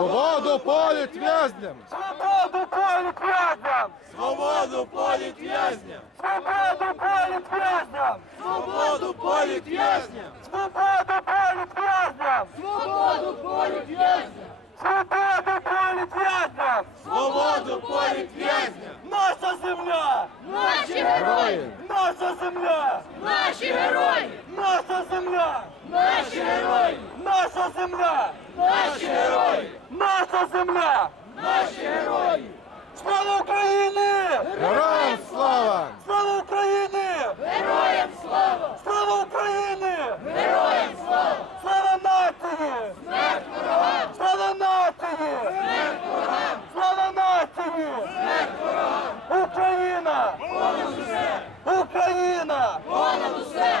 Свободу полить вязням! Свободу полить вязням! Свободу полить вязням! Свободу полить вязням! Свободу полить вязням! Свободу полить вязням! Свободу полить вязням! Свободу полить вязням! Свободу полить вязням! Наша земля! Наши герои! Наша земля! Наши герои! Наша земля! Наши герои! Наша земля! Наши герои! наша земля! Наші герої! Слава Україні! Героям слава! Слава Україні! Героям слава! Слава Україні! Героям слава! Слава нації! Смерть ворогам! Слава нації! Смерть ворогам! Слава нації! Смерть ворогам! Україна! Понад усе! Україна! Понад усе!